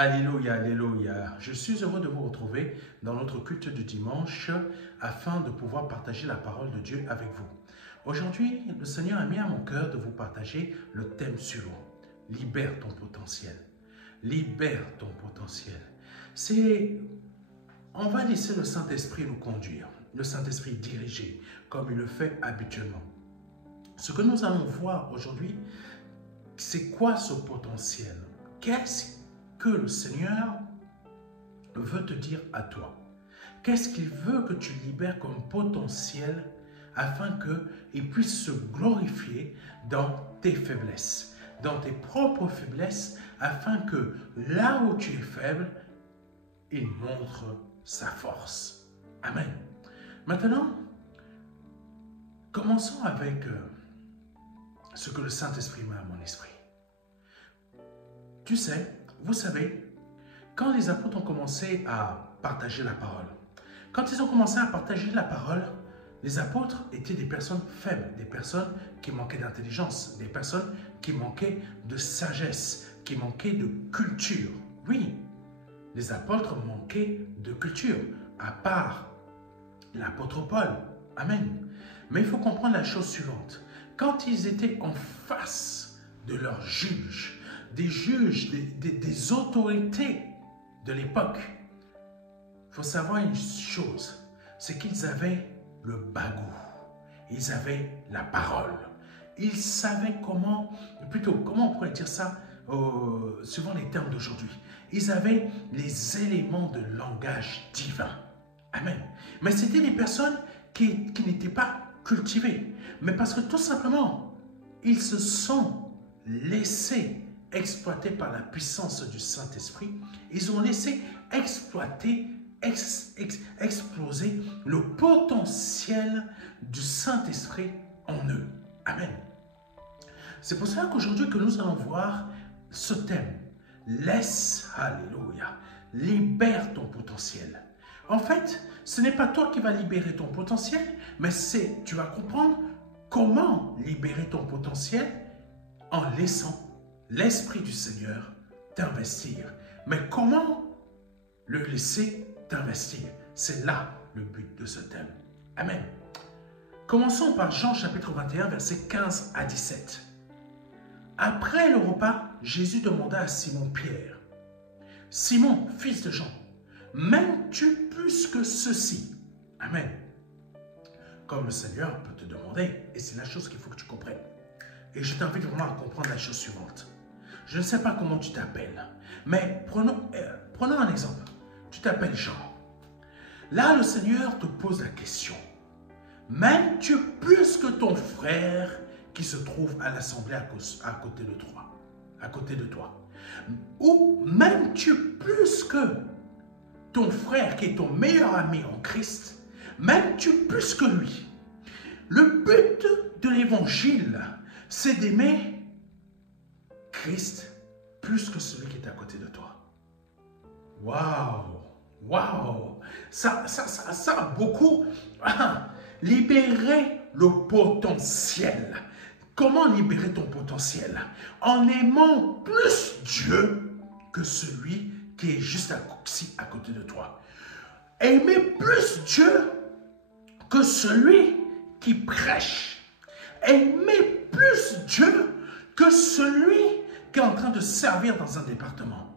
Alléluia, alléluia. Je suis heureux de vous retrouver dans notre culte du dimanche afin de pouvoir partager la parole de Dieu avec vous. Aujourd'hui, le Seigneur a mis à mon cœur de vous partager le thème suivant. Libère ton potentiel. Libère ton potentiel. On va laisser le Saint-Esprit nous conduire, le Saint-Esprit diriger comme il le fait habituellement. Ce que nous allons voir aujourd'hui, c'est quoi ce potentiel? Qu'est-ce que le Seigneur veut te dire à toi? Qu'est-ce qu'il veut que tu libères comme potentiel afin qu'il puisse se glorifier dans tes faiblesses, dans tes propres faiblesses, afin que là où tu es faible, il montre sa force. Amen. Maintenant, commençons avec ce que le Saint-Esprit met à mon esprit. Tu sais, vous savez, quand les apôtres ont commencé à partager la parole, quand ils ont commencé à partager la parole, les apôtres étaient des personnes faibles, des personnes qui manquaient d'intelligence, des personnes qui manquaient de sagesse, qui manquaient de culture. Oui, les apôtres manquaient de culture, à part l'apôtre Paul. Amen. Mais il faut comprendre la chose suivante. Quand ils étaient en face de leurs juges, des autorités de l'époque, il faut savoir une chose, c'est qu'ils avaient le bagou, ils avaient la parole, ils savaient comment on pourrait dire ça, suivant les termes d'aujourd'hui, ils avaient les éléments de langage divin. Amen. Mais c'était des personnes qui n'étaient pas cultivées, mais parce que tout simplement, ils se sont laissés exploiter par la puissance du Saint-Esprit, ils ont laissé exploser le potentiel du Saint-Esprit en eux. Amen. C'est pour cela qu'aujourd'hui que nous allons voir ce thème. Laisse, alléluia, libère ton potentiel. En fait, ce n'est pas toi qui vas libérer ton potentiel, mais tu vas comprendre comment libérer ton potentiel en laissant l'Esprit du Seigneur t'investir. Mais comment le laisser t'investir? C'est là le but de ce thème. Amen. Commençons par Jean chapitre 21, versets 15 à 17. Après le repas, Jésus demanda à Simon-Pierre, « Simon, fils de Jean, m'aimes-tu plus que ceci ?» Amen. Comme le Seigneur peut te demander, et c'est la chose qu'il faut que tu comprennes. Et je t'invite vraiment à comprendre la chose suivante. Je ne sais pas comment tu t'appelles, mais prenons un exemple. Tu t'appelles Jean. Là, le Seigneur te pose la question. M'aimes-tu plus que ton frère qui se trouve à l'assemblée à côté de toi? Ou m'aimes-tu plus que ton frère qui est ton meilleur ami en Christ? M'aimes-tu plus que lui? Le but de l'évangile, c'est d'aimer Christ plus que celui qui est à côté de toi. Waouh! Waouh! Ça a beaucoup libérer le potentiel. Comment libérer ton potentiel? En aimant plus Dieu que celui qui est juste à côté de toi. Aimer plus Dieu que celui qui prêche. Aimer plus Dieu que celui qui est en train de servir dans un département.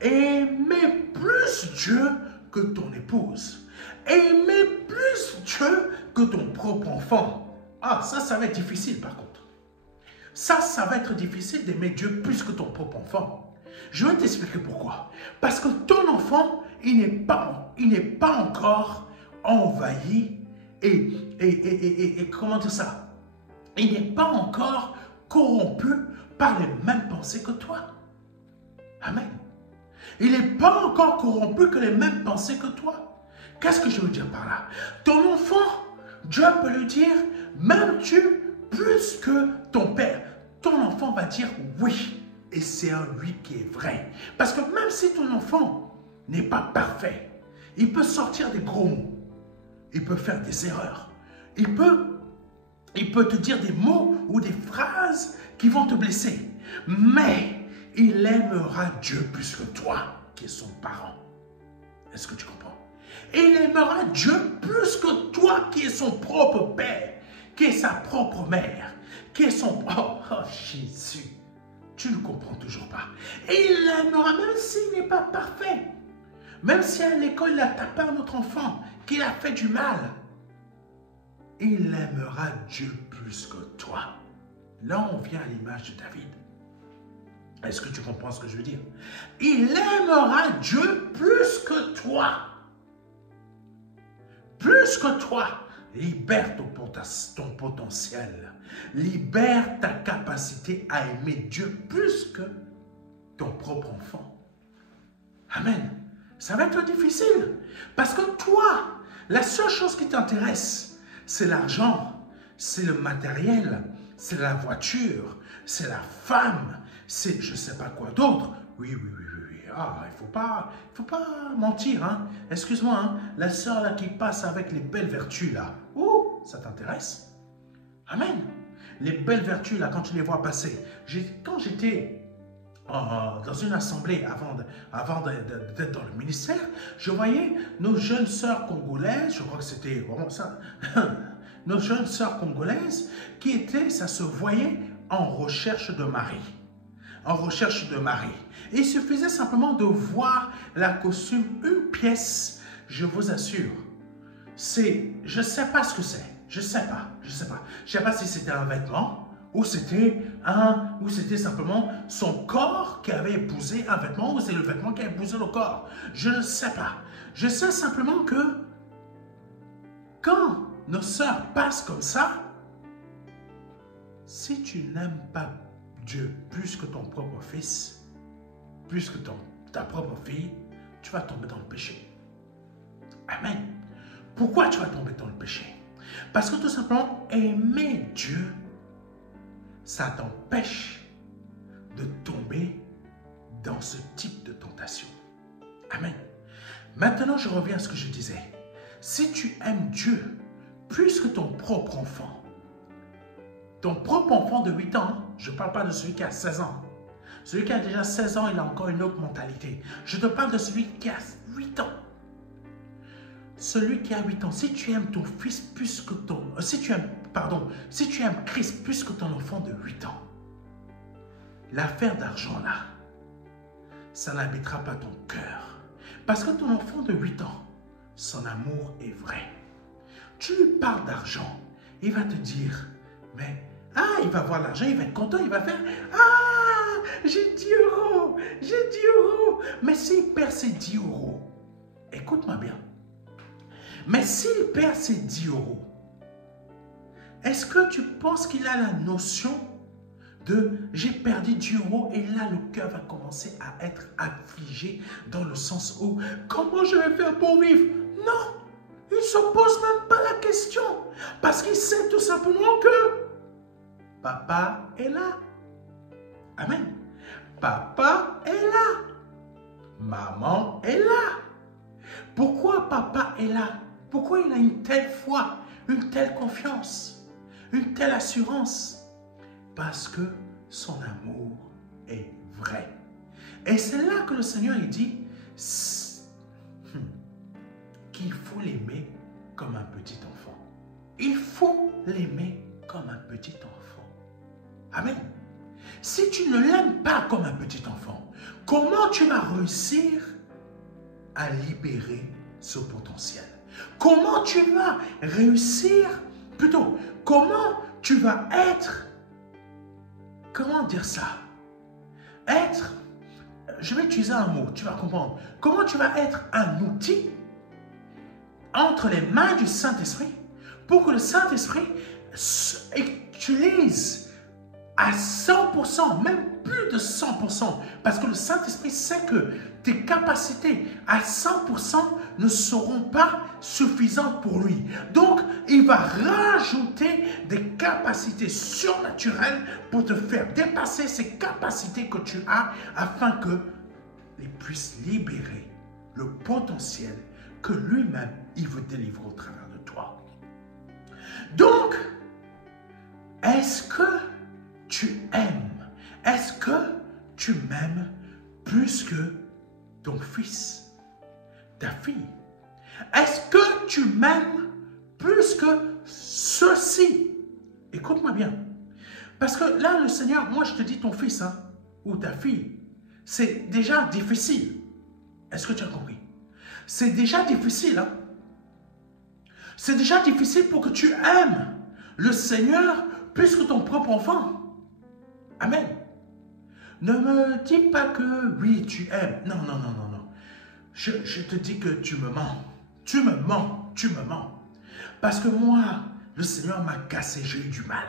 Aimer plus Dieu que ton épouse. Aimer plus Dieu que ton propre enfant. Ah, ça va être difficile par contre. Ça va être difficile d'aimer Dieu plus que ton propre enfant. Je vais t'expliquer pourquoi. Parce que ton enfant, il n'est pas encore envahi et comment dire ça? Il n'est pas encore corrompu par les mêmes pensées que toi. Amen. Il n'est pas encore corrompu que les mêmes pensées que toi. Qu'est-ce que je veux dire par là? Ton enfant, Dieu peut lui dire, m'aimes-tu plus que ton père? Ton enfant va dire oui. Et c'est un oui qui est vrai. Parce que même si ton enfant n'est pas parfait, il peut sortir des gros mots. Il peut faire des erreurs. Il peut te dire des mots ou des phrases qui vont te blesser. Mais il aimera Dieu plus que toi. qui est son parent. Est-ce que tu comprends? Et il aimera Dieu plus que toi qui es son propre père, qui est sa propre mère, qui est son... Oh Jésus, tu ne comprends toujours pas. Et il l'aimera même s'il n'est pas parfait. Même si à l'école il a tapé un autre enfant, qu'il a fait du mal. Il aimera Dieu plus que toi. Là, on vient à l'image de David. Est-ce que tu comprends ce que je veux dire? Il aimera Dieu plus que toi. Plus que toi. Libère ton potentiel. Libère ta capacité à aimer Dieu plus que ton propre enfant. Amen. Ça va être difficile. Parce que toi, la seule chose qui t'intéresse, c'est l'argent, c'est le matériel, c'est la voiture, c'est la femme, c'est je ne sais pas quoi d'autre. Oui. Ah, il faut pas mentir, hein. Excuse-moi, hein. La sœur là qui passe avec les belles vertus là. Ouh, ça t'intéresse? Amen. Les belles vertus là, quand tu les vois passer. Quand j'étais dans une assemblée avant d'être dans le ministère, je voyais nos jeunes sœurs congolaises, je crois que c'était vraiment ça, nos jeunes sœurs congolaises qui étaient, ça se voyait, en recherche de mari. En recherche de mari. Et il suffisait simplement de voir la costume, une pièce, je vous assure. Je ne sais pas ce que c'est. Je ne sais pas. Je ne sais pas si c'était un vêtement ou c'était simplement son corps qui avait épousé un vêtement ou c'est le vêtement qui a épousé le corps. Je ne sais pas. Je sais simplement que quand nos sœurs passent comme ça, si tu n'aimes pas Dieu plus que ton propre fils, plus que ta propre fille, tu vas tomber dans le péché. Amen. Pourquoi tu vas tomber dans le péché? Parce que tout simplement, aimer Dieu, ça t'empêche de tomber dans ce type de tentation. Amen. Maintenant, je reviens à ce que je disais. Si tu aimes Dieu plus que ton propre enfant de 8 ans, je ne parle pas de celui qui a 16 ans. Celui qui a déjà 16 ans, il a encore une autre mentalité. Je te parle de celui qui a 8 ans. Celui qui a 8 ans, si tu aimes ton fils plus que si tu aimes Christ plus que ton enfant de 8 ans, l'affaire d'argent là, ça n'habitera pas ton cœur. Parce que ton enfant de 8 ans, son amour est vrai. Tu lui parles d'argent, il va te dire, mais, il va voir l'argent, il va être content, il va faire, j'ai 10 euros, j'ai 10 euros. Mais s'il perd ses 10 euros, écoute-moi bien, mais s'il perd ses 10 euros, est-ce que tu penses qu'il a la notion de j'ai perdu 10 euros et là le cœur va commencer à être affligé dans le sens où comment je vais faire pour vivre? Non, il ne se pose même pas la question parce qu'il sait tout simplement que papa est là. Amen. Papa est là. Maman est là. Pourquoi papa est là? Pourquoi il a une telle foi, une telle confiance, une telle assurance? Parce que son amour est vrai. Et c'est là que le Seigneur il dit qu'il faut l'aimer comme un petit enfant. Il faut l'aimer comme un petit enfant. Amen. Si tu ne l'aimes pas comme un petit enfant, comment tu vas réussir à libérer ce potentiel? Comment tu vas réussir, plutôt, comment tu vas être, comment dire ça? Être, je vais utiliser un mot, tu vas comprendre. Comment tu vas être un outil entre les mains du Saint-Esprit pour que le Saint-Esprit utilise à 100%, même plus de 100%, parce que le Saint-Esprit sait que tes capacités à 100% ne seront pas suffisantes pour lui. Donc, il va rajouter des capacités surnaturelles pour te faire dépasser ces capacités que tu as afin qu'il puisse libérer le potentiel que lui-même, il veut délivrer au travers de toi. Donc, est-ce que tu aimes? Est-ce que tu m'aimes plus que ton fils, ta fille? Est-ce que tu m'aimes plus que ceci? Écoute-moi bien. Parce que là, le Seigneur, moi je te dis ton fils hein, ou ta fille, c'est déjà difficile. Est-ce que tu as compris? C'est déjà difficile. Hein? C'est déjà difficile pour que tu aimes le Seigneur plus que ton propre enfant. Amen. Ne me dis pas que oui, tu aimes. Non, non, non, non, non. Je te dis que tu me mens. Tu me mens, tu me mens. Parce que moi, le Seigneur m'a cassé, j'ai eu du mal.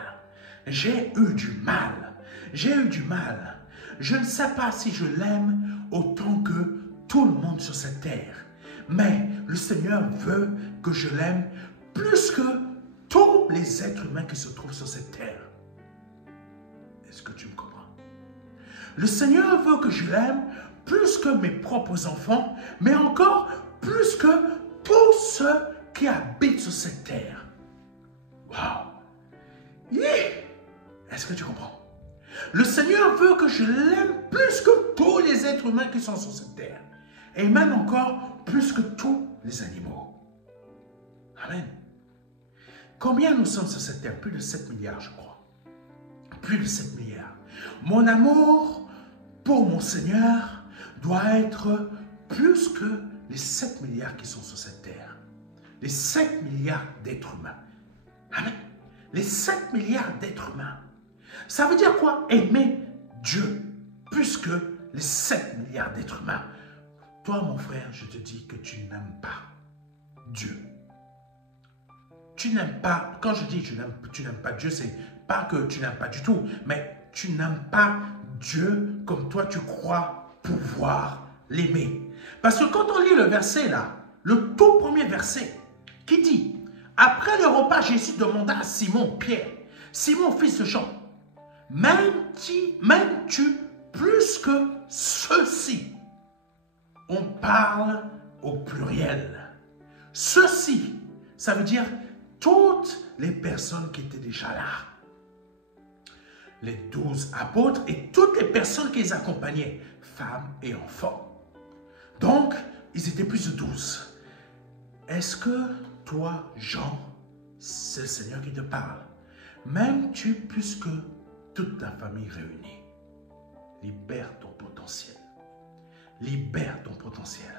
J'ai eu du mal. J'ai eu du mal. Je ne sais pas si je l'aime autant que tout le monde sur cette terre. Mais le Seigneur veut que je l'aime plus que tous les êtres humains qui se trouvent sur cette terre. Est-ce que tu me comprends? Le Seigneur veut que je l'aime plus que mes propres enfants, mais encore plus que tous ceux qui habitent sur cette terre. Waouh! Est-ce que tu comprends? Le Seigneur veut que je l'aime plus que tous les êtres humains qui sont sur cette terre. Et même encore plus que tous les animaux. Amen. Combien nous sommes sur cette terre? Plus de 7 milliards, je crois. Plus de 7 milliards. Mon amour pour mon Seigneur doit être plus que les 7 milliards qui sont sur cette terre. Les 7 milliards d'êtres humains. Amen. Les 7 milliards d'êtres humains. Ça veut dire quoi? Aimer Dieu plus que les 7 milliards d'êtres humains. Toi, mon frère, je te dis que tu n'aimes pas Dieu. Tu n'aimes pas, quand je dis tu n'aimes pas Dieu, c'est pas que tu n'aimes pas du tout, mais tu n'aimes pas Dieu comme toi tu crois pouvoir l'aimer. Parce que quand on lit le verset là, le tout premier verset, qui dit, après le repas, Jésus demanda à Simon, Pierre, Simon, fils de Jean, m'aimes-tu plus que ceux-ci? On parle au pluriel. Ceux-ci, ça veut dire toutes les personnes qui étaient déjà là. Les 12 apôtres et toutes les personnes qui les accompagnaient, femmes et enfants. Donc, ils étaient plus de 12. Est-ce que toi, Jean, c'est le Seigneur qui te parle? M'aimes-tu plus que toute ta famille réunie? Libère ton potentiel. Libère ton potentiel.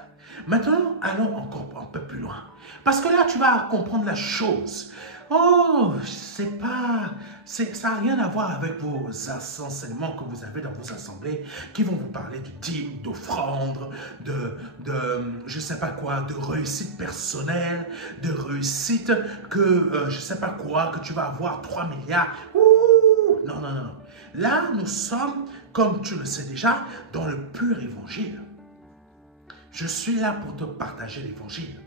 Maintenant, allons encore un peu plus loin. Parce que là, tu vas comprendre la chose. Oh, ça n'a rien à voir avec vos enseignements que vous avez dans vos assemblées qui vont vous parler de dîmes, d'offrandes, je ne sais pas quoi, de réussite personnelle, de réussite que, je ne sais pas quoi, que tu vas avoir 3 milliards. Ouh, non, non, non. Là, nous sommes, comme tu le sais déjà, dans le pur évangile. Je suis là pour te partager l'évangile.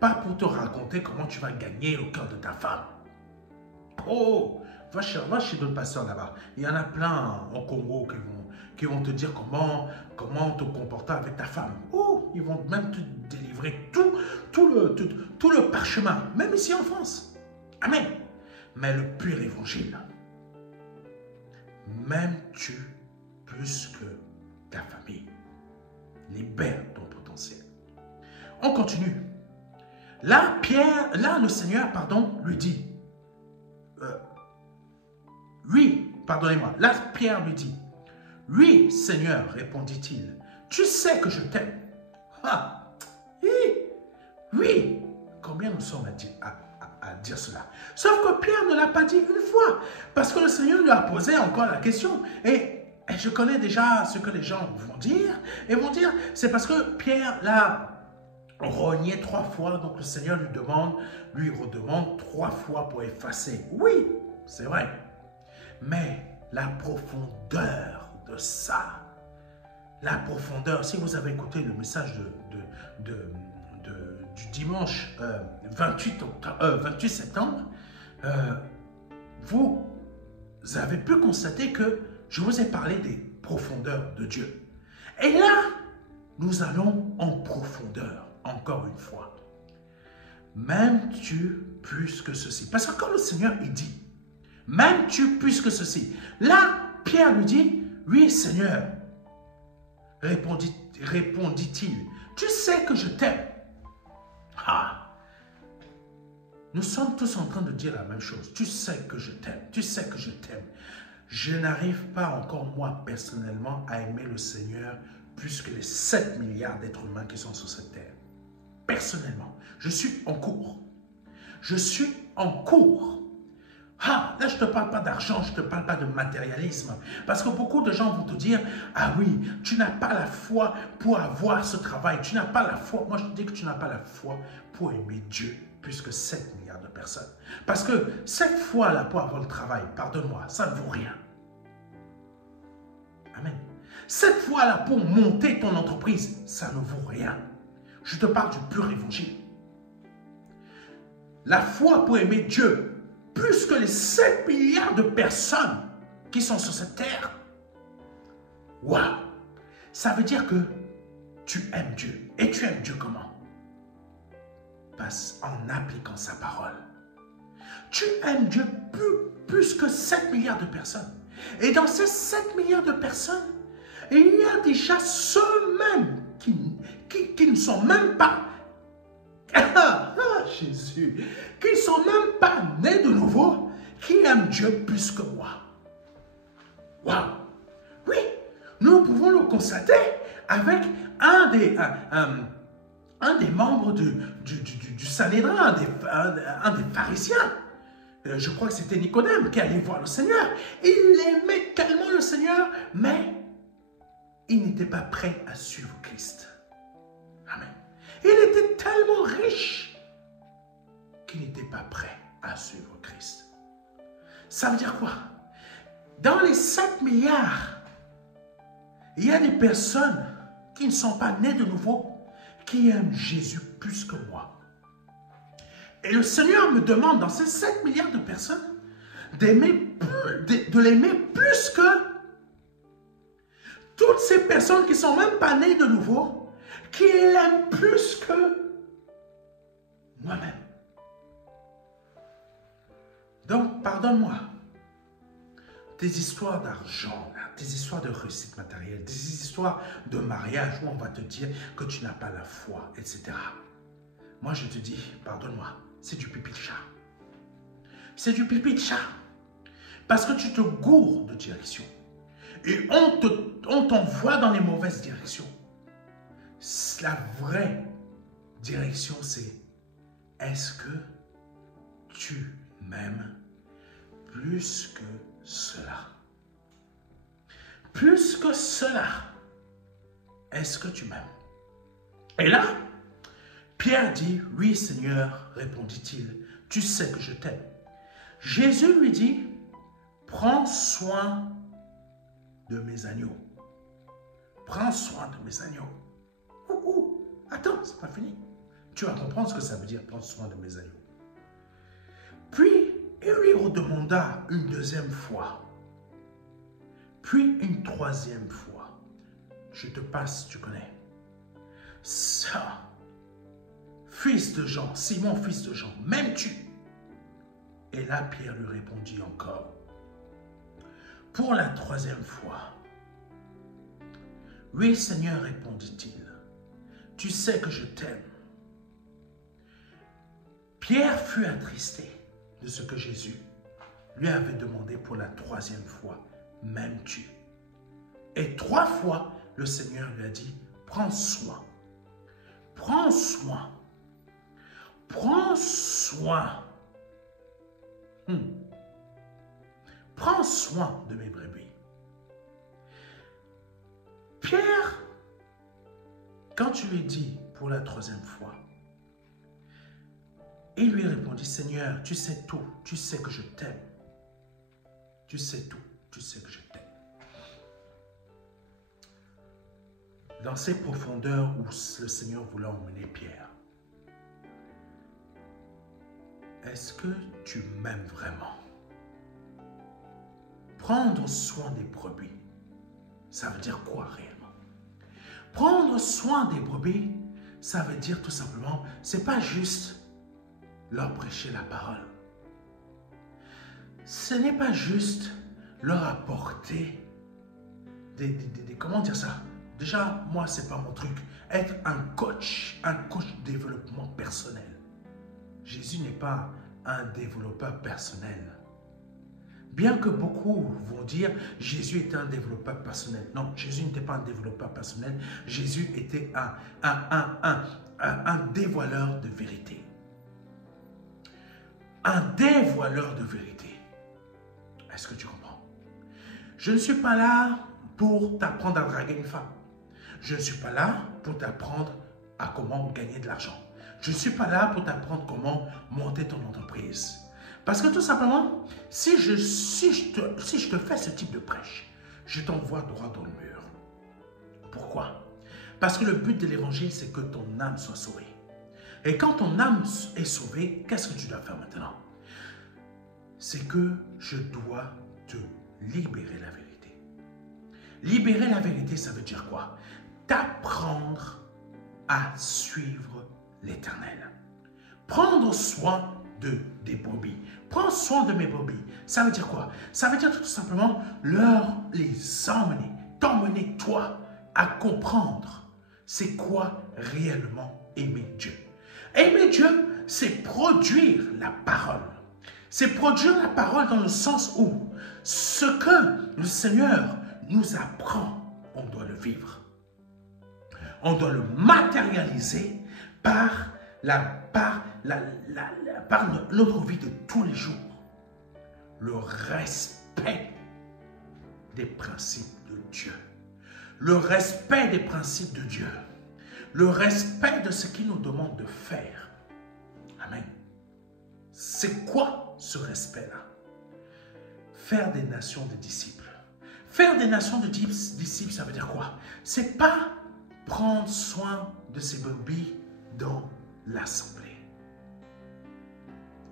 Pas pour te raconter comment tu vas gagner le cœur de ta femme. Oh, va chez d'autres pasteurs là-bas. Il y en a plein au Congo qui vont te dire comment te comporter avec ta femme. Oh, ils vont même te délivrer tout le parchemin, même ici en France. Amen. Mais le pur évangile, m'aimes-tu plus que ta famille? Libère ton potentiel. On continue. Là, le Seigneur, lui dit, oui, pardonnez-moi. Là, Pierre lui dit, oui, Seigneur, répondit-il, tu sais que je t'aime. Ah, oui. Combien nous sommes à dire cela? Sauf que Pierre ne l'a pas dit une fois, parce que le Seigneur lui a posé encore la question. Et je connais déjà ce que les gens vont dire. Et vont dire, c'est parce que Pierre l'a renié 3 fois. Donc le Seigneur lui redemande 3 fois pour effacer. Oui, c'est vrai. Mais la profondeur de ça, la profondeur, si vous avez écouté le message du dimanche 28 septembre, vous avez pu constater que je vous ai parlé des profondeurs de Dieu. Et là, nous allons en profondeur, encore une fois. M'aimes-tu plus que ceci? Parce que quand le Seigneur, il dit, m'aimes-tu plus que ceci? Là, Pierre lui dit, oui Seigneur, répondit-il, tu sais que je t'aime. Ah, nous sommes tous en train de dire la même chose. Tu sais que je t'aime, tu sais que je t'aime. Je n'arrive pas encore, moi, personnellement, à aimer le Seigneur plus que les 7 milliards d'êtres humains qui sont sur cette terre. Personnellement, je suis en cours. Je suis en cours. Ah, là, je ne te parle pas d'argent, je ne te parle pas de matérialisme. Parce que beaucoup de gens vont te dire, ah oui, tu n'as pas la foi pour avoir ce travail. Tu n'as pas la foi. Moi, je te dis que tu n'as pas la foi pour aimer Dieu plus que 7 milliards de personnes. Parce que cette foi-là pour avoir le travail, pardonne-moi, ça ne vaut rien. Amen. Cette foi-là pour monter ton entreprise, ça ne vaut rien. Je te parle du pur évangile. La foi pour aimer Dieu, plus que les 7 milliards de personnes qui sont sur cette terre. Waouh! Ça veut dire que tu aimes Dieu. Et tu aimes Dieu comment? En appliquant sa parole. Tu aimes Dieu plus que 7 milliards de personnes. Et dans ces 7 milliards de personnes, il y a déjà ceux-mêmes qui ne sont même pas, Jésus, qui ne sont même pas nés de nouveau, qui aiment Dieu plus que moi. Waouh! Oui, nous pouvons le constater avec un des membres du Sanhédrin, un des pharisiens. Je crois que c'était Nicodème qui allait voir le Seigneur. Il aimait tellement le Seigneur, mais il n'était pas prêt à suivre Christ. Amen. Il était tellement riche qu'il n'était pas prêt à suivre Christ. Ça veut dire quoi? Dans les 7 milliards, il y a des personnes qui ne sont pas nées de nouveau, qui aiment Jésus plus que moi. Et le Seigneur me demande, dans ces 7 milliards de personnes, de l'aimer plus que toutes ces personnes qui ne sont même pas nées de nouveau, qui l'aiment plus que moi-même. Donc, pardonne-moi, tes histoires d'argent, tes histoires de réussite matérielle, tes histoires de mariage où on va te dire que tu n'as pas la foi, etc. Moi, je te dis, pardonne-moi, c'est du pipi de chat. C'est du pipi de chat. Parce que tu te gourres de direction. Et on t'envoie dans les mauvaises directions. La vraie direction, c'est est-ce que tu m'aimes plus que cela? Plus que cela, est-ce que tu m'aimes? Et là, Pierre dit, oui Seigneur, répondit-il, tu sais que je t'aime. Jésus lui dit, prends soin de mes agneaux. Prends soin de mes agneaux. Attends, c'est pas fini. Tu vas comprendre ce que ça veut dire, prendre soin de mes agneaux. Puis, il lui redemanda une deuxième fois. Puis, une troisième fois. Je te passe, tu connais. Ça, fils de Jean, Simon, fils de Jean, m'aimes-tu? Et là, Pierre lui répondit encore. Pour la troisième fois. Oui, Seigneur, répondit-il. Tu sais que je t'aime. Pierre fut attristé de ce que Jésus lui avait demandé pour la troisième fois. M'aimes-tu? Et 3 fois, le Seigneur lui a dit, prends soin. Prends soin. Prends soin. Prends soin de mes brebis. Pierre, quand tu lui dis pour la troisième fois, il lui répondit, Seigneur, tu sais tout, tu sais que je t'aime. Tu sais tout, tu sais que je t'aime. Dans ces profondeurs où le Seigneur voulait emmener Pierre, est-ce que tu m'aimes vraiment? Prendre soin des brebis, ça veut dire quoi réellement? Prendre soin des brebis, ça veut dire tout simplement, c'est pas juste leur prêcher la parole. Ce n'est pas juste leur apporter comment dire ça? déjà, moi, ce n'est pas mon truc. Être un coach de développement personnel. Jésus n'est pas un développeur personnel. Bien que beaucoup vont dire Jésus était un développeur personnel. Non, Jésus n'était pas un développeur personnel. Jésus était un dévoileur de vérité. Un dévoileur de vérité. Est-ce que tu comprends? Je ne suis pas là pour t'apprendre à draguer une femme. Je ne suis pas là pour t'apprendre à comment gagner de l'argent. Je ne suis pas là pour t'apprendre comment monter ton entreprise. Parce que tout simplement, si je te fais ce type de prêche, je t'envoie droit dans le mur. Pourquoi? Parce que le but de l'évangile, c'est que ton âme soit sauvée. Et quand ton âme est sauvée, qu'est-ce que tu dois faire maintenant? C'est que je dois te libérer la vérité. Libérer la vérité, ça veut dire quoi? T'apprendre à suivre l'Éternel. Prendre soin des brebis. Prends soin de mes brebis. Ça veut dire quoi? Ça veut dire tout simplement les emmener, t'emmener toi à comprendre c'est quoi réellement aimer Dieu. Aimer Dieu, c'est produire la parole. C'est produire la parole dans le sens où ce que le Seigneur nous apprend, on doit le vivre. On doit le matérialiser par notre vie de tous les jours. Le respect des principes de Dieu. Le respect des principes de Dieu. Le respect de ce qu'il nous demande de faire. Amen. C'est quoi ce respect-là? Faire des nations de disciples. Faire des nations de disciples, ça veut dire quoi? C'est pas prendre soin de ses brebis dans l'assemblée.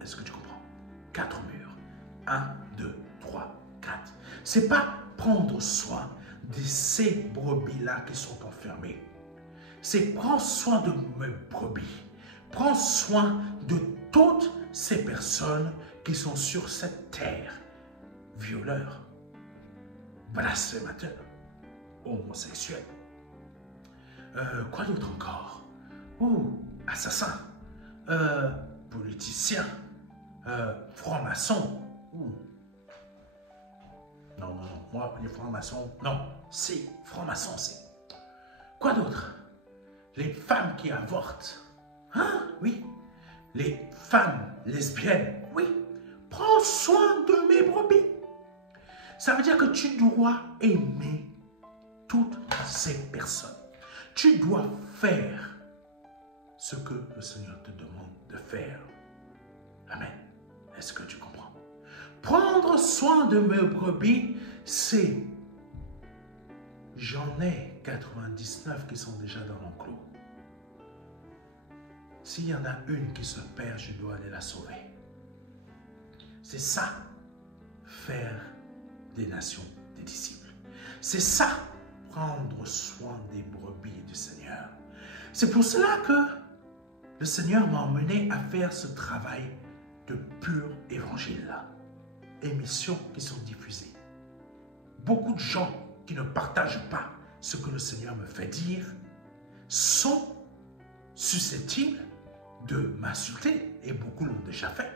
Est-ce que tu comprends? 4 murs. 1, 2, 3, 4. C'est pas prendre soin de ces brebis-là qui sont enfermées. C'est prendre soin de mes brebis. Prends soin de toutes ces personnes qui sont sur cette terre. Violeurs, blasphémateurs, homosexuels. Quoi d'autre encore? Assassins, politiciens, francs-maçons. Non, moi, les francs-maçons, non, c'est francs-maçons, c'est. Quoi d'autre? Les femmes qui avortent. Hein? Oui. Les femmes lesbiennes. Oui. Prends soin de mes brebis. Ça veut dire que tu dois aimer toutes ces personnes. Tu dois faire ce que le Seigneur te demande de faire. Amen. Est-ce que tu comprends? Prendre soin de mes brebis, c'est... J'en ai 99 qui sont déjà dans l'enclos. S'il y en a une qui se perd, je dois aller la sauver. C'est ça, faire des nations des disciples. C'est ça, prendre soin des brebis du Seigneur. C'est pour cela que le Seigneur m'a emmené à faire ce travail de pur évangile. Émissions qui sont diffusées. Beaucoup de gens qui ne partagent pas ce que le Seigneur me fait dire sont susceptibles de m'insulter, et beaucoup l'ont déjà fait.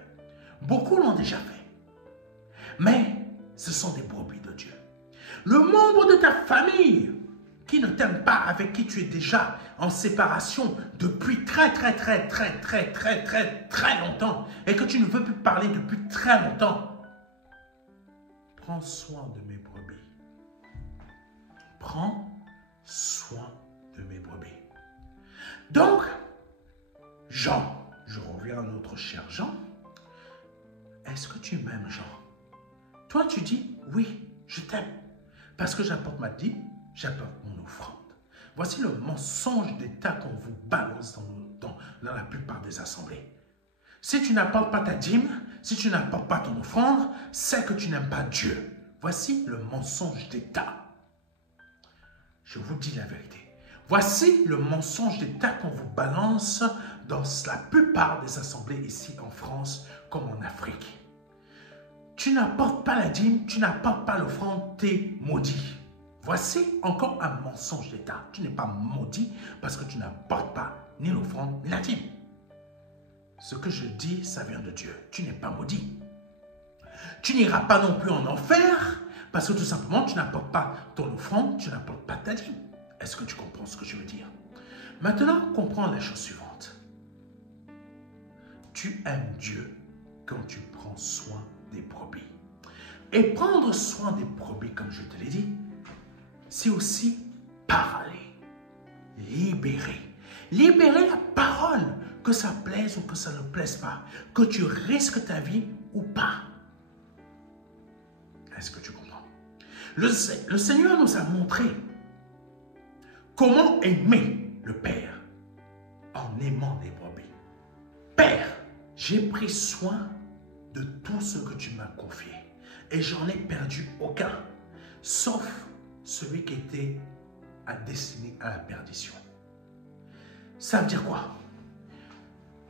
Beaucoup l'ont déjà fait. Mais ce sont des brebis de Dieu. Le membre de ta famille qui ne t'aime pas, avec qui tu es déjà en séparation depuis très longtemps, et que tu ne veux plus parler depuis très longtemps, prends soin de mes brebis. Prends soin de mes brebis. Donc, Jean, je reviens à notre cher Jean. Est-ce que tu m'aimes, Jean? Toi, tu dis, oui, je t'aime. Parce que j'apporte ma dîme, j'apporte mon offrande. Voici le mensonge d'État qu'on vous balance dans la plupart des assemblées. Si tu n'apportes pas ta dîme, si tu n'apportes pas ton offrande, c'est que tu n'aimes pas Dieu. Voici le mensonge d'État. Je vous dis la vérité. Voici le mensonge d'État qu'on vous balance dans la plupart des assemblées ici en France comme en Afrique. Tu n'apportes pas la dîme, tu n'apportes pas l'offrande, t'es maudit. Voici encore un mensonge d'État. Tu n'es pas maudit parce que tu n'apportes pas ni l'offrande ni la dîme. Ce que je dis, ça vient de Dieu. Tu n'es pas maudit. Tu n'iras pas non plus en enfer parce que tout simplement, tu n'apportes pas ton offrande, tu n'apportes pas ta dîme. Est-ce que tu comprends ce que je veux dire? Maintenant, comprends la chose suivante. Tu aimes Dieu quand tu prends soin des brebis. Et prendre soin des brebis, comme je te l'ai dit, c'est aussi parler, libérer. Libérer la parole, que ça plaise ou que ça ne plaise pas, que tu risques ta vie ou pas. Est-ce que tu comprends? Le Seigneur nous a montré comment aimer le Père en aimant les brebis. Père, j'ai pris soin de tout ce que tu m'as confié et j'en ai perdu aucun, sauf celui qui était destiné à la perdition. Ça veut dire quoi?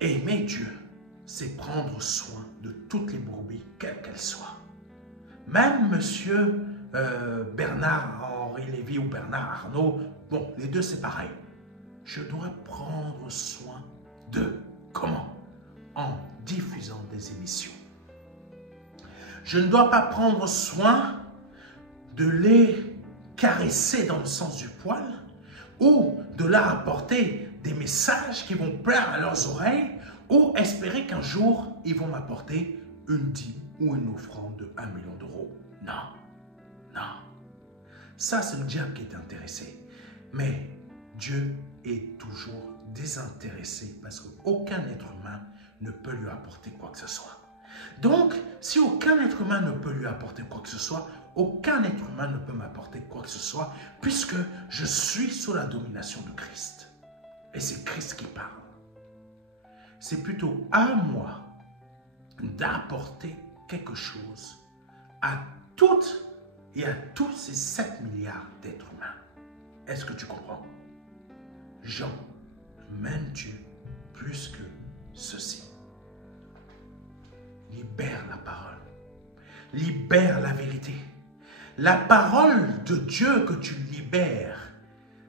Aimer Dieu, c'est prendre soin de toutes les brebis, quelles qu'elles soient. Même monsieur Bernard-Henri Lévy ou Bernard Arnault, bon, les deux c'est pareil. Je dois prendre soin d'eux. Comment? En diffusant des émissions. Je ne dois pas prendre soin de les caresser dans le sens du poil ou de leur apporter des messages qui vont plaire à leurs oreilles ou espérer qu'un jour, ils vont m'apporter une dîme ou une offrande de 1 million d'euros. Non, non. Ça, c'est le diable qui est intéressé. Mais Dieu est toujours désintéressé parce qu'aucun être humain ne peut lui apporter quoi que ce soit. Donc, si aucun être humain ne peut lui apporter quoi que ce soit, aucun être humain ne peut m'apporter quoi que ce soit puisque je suis sous la domination de Christ. Et c'est Christ qui parle. C'est plutôt à moi d'apporter quelque chose à toutes et à tous ces 7 milliards d'êtres humains. Est-ce que tu comprends? Jean, m'aimes Dieu plus que ceci. Libère la parole. Libère la vérité. La parole de Dieu que tu libères,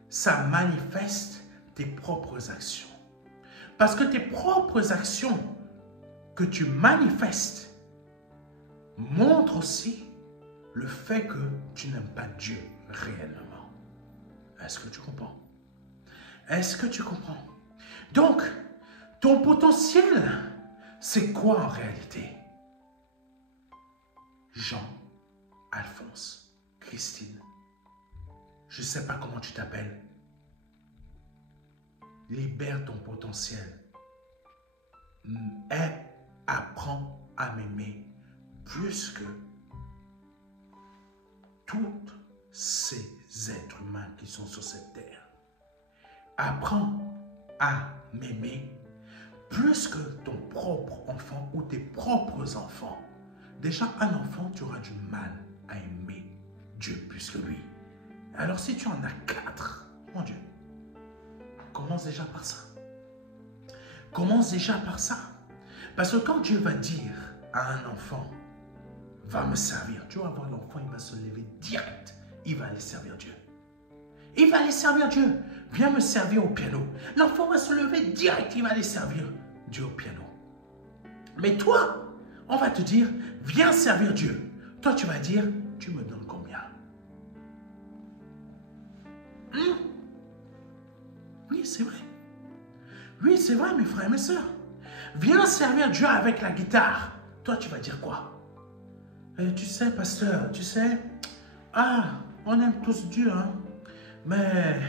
ça manifeste tes propres actions. Parce que tes propres actions que tu manifestes montrent aussi le fait que tu n'aimes pas Dieu réellement. Est-ce que tu comprends? Est-ce que tu comprends? Donc, ton potentiel, c'est quoi en réalité? Jean, Alphonse, Christine, je ne sais pas comment tu t'appelles. Libère ton potentiel. Apprends à m'aimer plus que tous ces êtres humains qui sont sur cette terre. Apprends à m'aimer plus que ton propre enfant ou tes propres enfants. Déjà, un enfant, tu auras du mal à aimer Dieu plus que lui. Alors, si tu en as 4, mon Dieu, commence déjà par ça. Commence déjà par ça. Parce que quand Dieu va dire à un enfant, va me servir, tu vas voir l'enfant, il va se lever direct. Il va aller servir Dieu. Il va aller servir Dieu. Viens me servir au piano. L'enfant va se lever direct, il va aller servir Dieu au piano. Mais toi, on va te dire, viens servir Dieu. Toi, tu vas dire, tu me donnes combien? Oui, c'est vrai. Oui, c'est vrai, mes frères et mes sœurs. Viens servir Dieu avec la guitare. Toi, tu vas dire quoi? Tu sais, pasteur, tu sais, on aime tous Dieu, hein. Mais,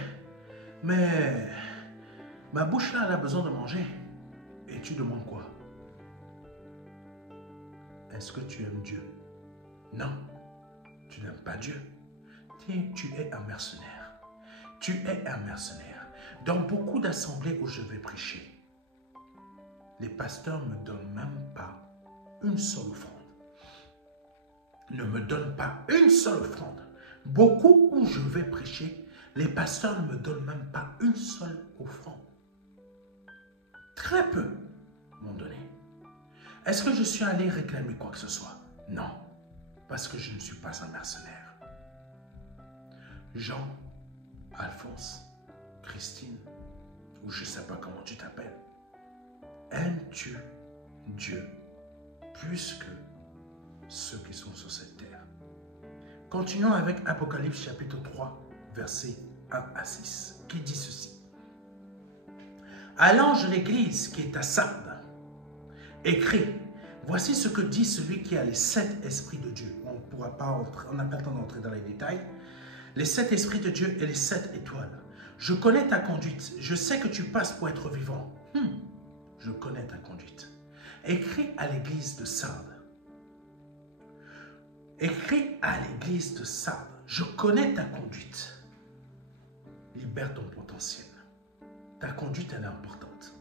ma bouche là, elle a besoin de manger. Et tu demandes quoi? Est-ce que tu aimes Dieu? Non, tu n'aimes pas Dieu. Tu es un mercenaire. Tu es un mercenaire. Dans beaucoup d'assemblées où je vais prêcher, les pasteurs ne me donnent même pas une seule offrande. Ne me donnent pas une seule offrande. Beaucoup où je vais prêcher, les pasteurs ne me donnent même pas une seule offrande. Très peu m'ont donné. Est-ce que je suis allé réclamer quoi que ce soit? Non, parce que je ne suis pas un mercenaire. Jean, Alphonse, Christine, ou je ne sais pas comment tu t'appelles, aimes-tu Dieu plus que ceux qui sont sur cette terre? Continuons avec Apocalypse chapitre 3, versets 1 à 6, qui dit ceci. À l'ange de l'église qui est à Sardes, écrit, voici ce que dit celui qui a les 7 esprits de Dieu. On n'a pas le temps d'entrer dans les détails. Les 7 esprits de Dieu et les 7 étoiles. Je connais ta conduite. Je sais que tu passes pour être vivant. Je connais ta conduite. Écrit à l'église de Sardes. Écrit à l'église de Sardes. Je connais ta conduite. Libère ton potentiel. Ta conduite, elle est importante.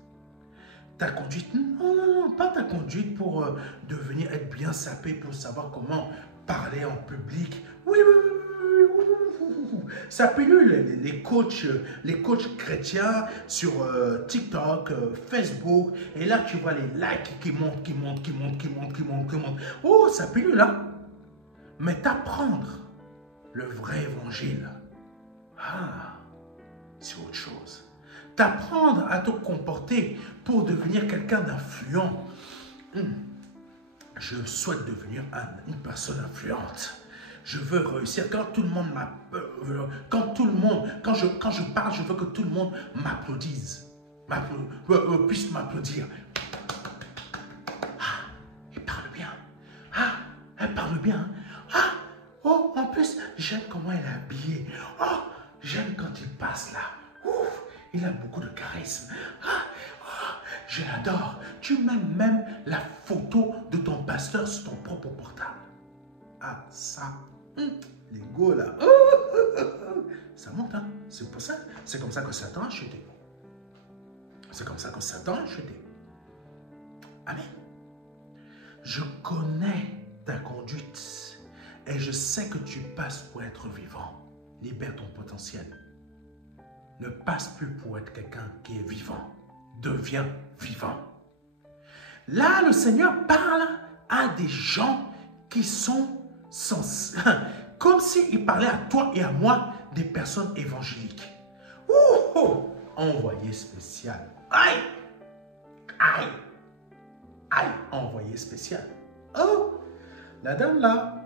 Ta conduite, non, pas ta conduite pour devenir, être bien sapé, pour savoir comment parler en public. Oui. Ça pilule les coachs chrétiens sur TikTok, Facebook, et là tu vois les likes qui montent. Oh, ça pilule là. Mais t'apprendre le vrai évangile, c'est autre chose. T'apprendre à te comporter pour devenir quelqu'un d'influent. Je souhaite devenir une personne influente. Je veux réussir. Quand tout le monde quand je parle, je veux que tout le monde m'applaudisse, puisse m'applaudir. Il parle bien. Elle parle bien. Oh, en plus, j'aime comment elle est habillée. Oh, j'aime quand il passe là. Ouf, il a beaucoup de charisme. Je l'adore. Tu mets même la photo de ton pasteur sur ton propre portable. Ça, l'ego là, ça monte, hein. C'est pour ça, c'est comme ça que Satan a chuté. C'est comme ça que Satan a chuté. Amen. Je connais ta conduite et je sais que tu passes pour être vivant. Libère ton potentiel. Ne passe plus pour être quelqu'un qui est vivant. Deviens vivant. Là, le Seigneur parle à des gens qui sont comme s'il parlait à toi et à moi des personnes évangéliques. Envoyé spécial. Aïe, envoyé spécial. La dame là,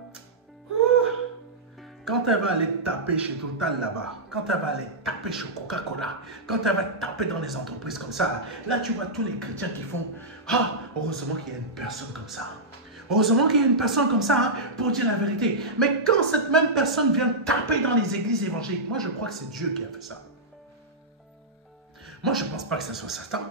quand elle va aller taper chez Total là-bas, quand elle va aller taper chez Coca-Cola, quand elle va taper dans les entreprises comme ça, là tu vois tous les chrétiens qui font, heureusement qu'il y a une personne comme ça. Heureusement qu'il y a une personne comme ça, pour dire la vérité. Mais quand cette même personne vient taper dans les églises évangéliques, moi je crois que c'est Dieu qui a fait ça. Moi je ne pense pas que ce soit Satan.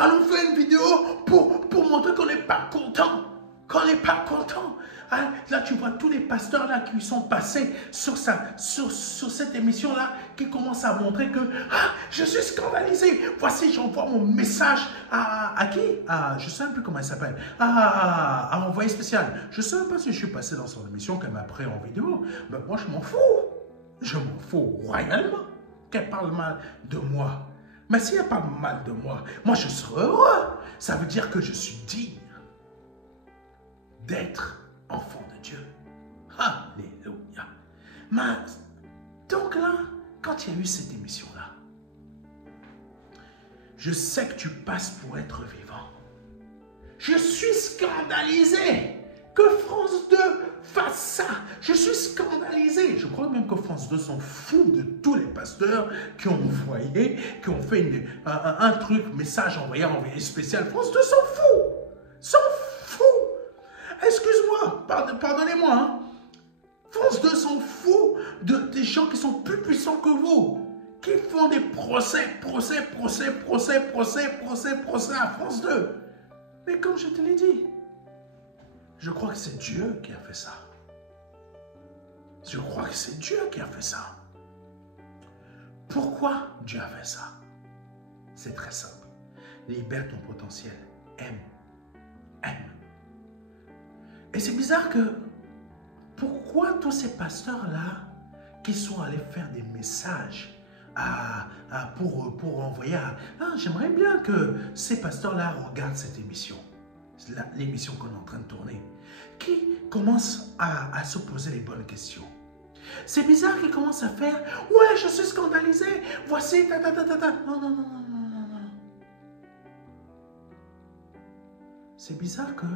Allons faire une vidéo pour montrer qu'on n'est pas content. Qu'on n'est pas content. Là, tu vois tous les pasteurs là qui sont passés sur cette émission-là, qui commencent à montrer que je suis scandalisé. Voici, j'envoie mon message à qui? Je ne sais même plus comment elle s'appelle. À Envoyé spécial. Je ne sais même pas si je suis passé dans son émission qu'elle m'a pris en vidéo. Mais moi, je m'en fous. Je m'en fous royalement qu'elle parle mal de moi. Mais si elle parle mal de moi, moi, je serai heureux. Ça veut dire que je suis digne d'être enfant de Dieu. Alléluia. Donc là, quand il y a eu cette émission-là, je sais que tu passes pour être vivant. Je suis scandalisé que France 2 fasse ça. Je suis scandalisé. Je crois même que France 2 s'en fout de tous les pasteurs qui ont envoyé, qui ont fait un truc, message envoyé spécial. France 2 s'en fout. S'en fout. Excuse-moi, pardonnez-moi. Hein. France 2 s'en fout des gens qui sont plus puissants que vous, qui font des procès à France 2. Mais comme je te l'ai dit, je crois que c'est Dieu qui a fait ça. Je crois que c'est Dieu qui a fait ça. Pourquoi Dieu a fait ça? C'est très simple. Libère ton potentiel. Aime. Et c'est bizarre que, pourquoi tous ces pasteurs-là qui sont allés faire des messages pour envoyer j'aimerais bien que ces pasteurs-là regardent cette émission. l'émission qu'on est en train de tourner, qui commence à se poser les bonnes questions. C'est bizarre qu'il commence à faire « Ouais, je suis scandalisé, voici, ta. » Non, non, non, non, non, non, non. C'est bizarre que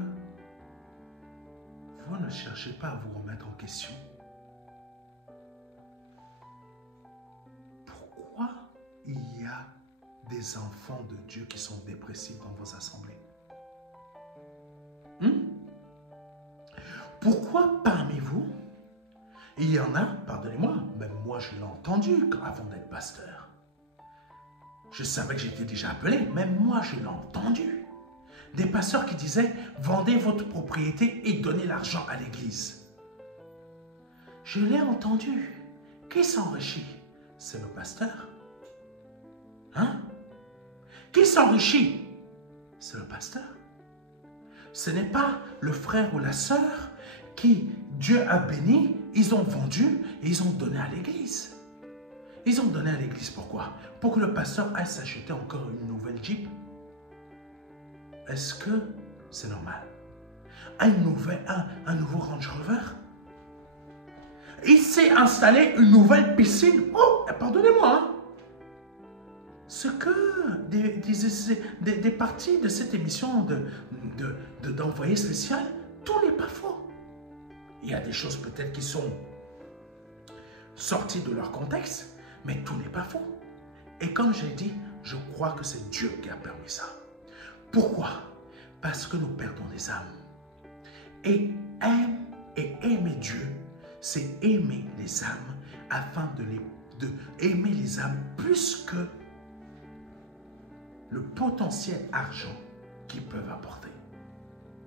vous ne cherchez pas à vous remettre en question. Pourquoi il y a des enfants de Dieu qui sont dépressifs dans vos assemblées? Pourquoi parmi vous, il y en a, pardonnez-moi, même moi je l'ai entendu avant d'être pasteur. Je savais que j'étais déjà appelé, même moi je l'ai entendu. Des pasteurs qui disaient, vendez votre propriété et donnez l'argent à l'église. Je l'ai entendu. Qui s'enrichit? C'est le pasteur. Hein? Qui s'enrichit? C'est le pasteur. Ce n'est pas le frère ou la sœur qui Dieu a béni, ils ont vendu et ils ont donné à l'église. Ils ont donné à l'église pourquoi? Pour que le pasteur aille s'acheter encore une nouvelle Jeep. Est-ce que c'est normal? Un nouveau Range Rover? Il s'est installé une nouvelle piscine. Oh, pardonnez-moi. Hein? Ce que des parties de cette émission d'envoyé spécial, tout n'est pas faux. Il y a des choses peut-être qui sont sorties de leur contexte, mais tout n'est pas faux. Et comme j'ai dit, je crois que c'est Dieu qui a permis ça. Pourquoi? Parce que nous perdons des âmes. Et aimer Dieu, c'est aimer les âmes afin de aimer les âmes plus que le potentiel argent qu'ils peuvent apporter,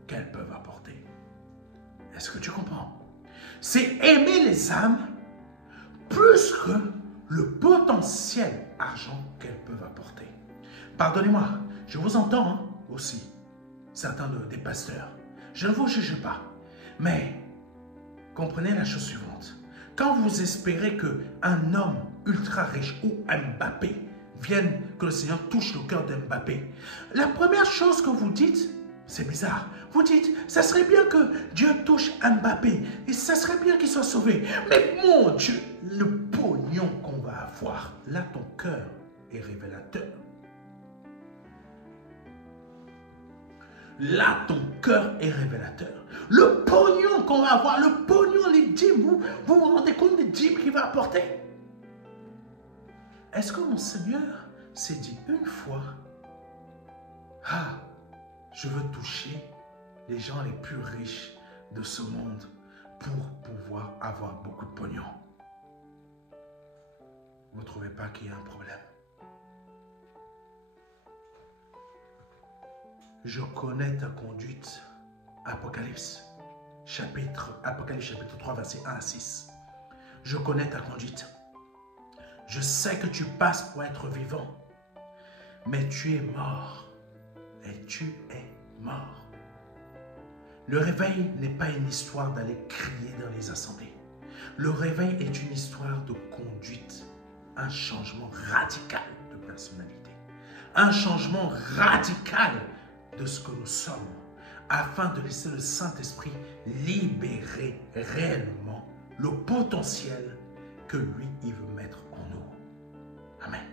qu'elles peuvent apporter. Est-ce que tu comprends? C'est aimer les âmes plus que le potentiel argent qu'elles peuvent apporter. Pardonnez-moi, je vous entends hein, aussi, certains des pasteurs. Je ne vous juge pas, mais comprenez la chose suivante. Quand vous espérez qu'un homme ultra riche ou Mbappé vienne, que le Seigneur touche le cœur d'Mbappé, la première chose que vous dites, c'est bizarre. Vous dites, ça serait bien que Dieu touche Mbappé et ça serait bien qu'il soit sauvé. Mais mon Dieu, le pognon qu'on va avoir, là ton cœur est révélateur. Là ton cœur est révélateur. Le pognon qu'on va avoir, le pognon, les dîmes, vous vous rendez compte des dîmes qu'il va apporter? Est-ce que mon Seigneur s'est dit une fois, ah, je veux toucher les gens les plus riches de ce monde pour pouvoir avoir beaucoup de pognon? Vous ne trouvez pas qu'il y a un problème? Je connais ta conduite. Apocalypse chapitre 3, verset 1 à 6. Je connais ta conduite. Je sais que tu passes pour être vivant, mais tu es mort. Et tu es mort. Le réveil n'est pas une histoire d'aller crier dans les assemblées. Le réveil est une histoire de conduite, un changement radical de personnalité, un changement radical de ce que nous sommes, afin de laisser le Saint-Esprit libérer réellement le potentiel que lui, il veut mettre en nous. Amen.